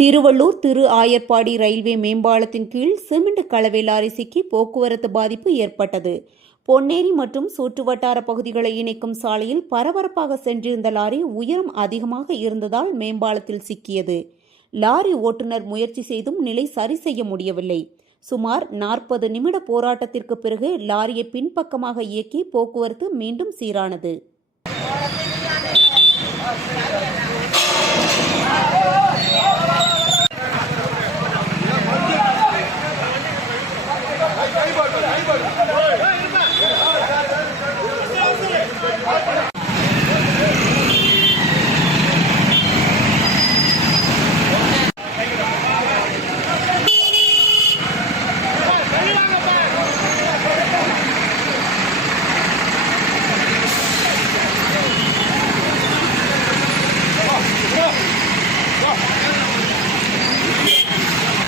திருவள்ளூர் திரு Ayarpadi railway மேம்பாலத்தின் கீழ் cement கலவை lorry சிக்கி போக்குவரத்து பாதிப்பு ஏற்பட்டது. பொன்னேரி மற்றும் சுற்றுவட்டார பகுதிகளை இணைக்கும் சாலையில் பரபரப்பாக சென்றிருந்த லாரி உயரம் அதிகமாக இருந்ததால் மேம்பாலத்தில் சிக்கியது. லாரி ஓட்டுநர் முயற்சி செய்தும் நிலை சரி செய்ய முடியவில்லை. சுமார் 40 நிமிட போராட்டத்திற்கு பிறகு லாரியை பின்பக்கமாக இயக்கி போக்குவரத்து மீண்டும் சீரானது.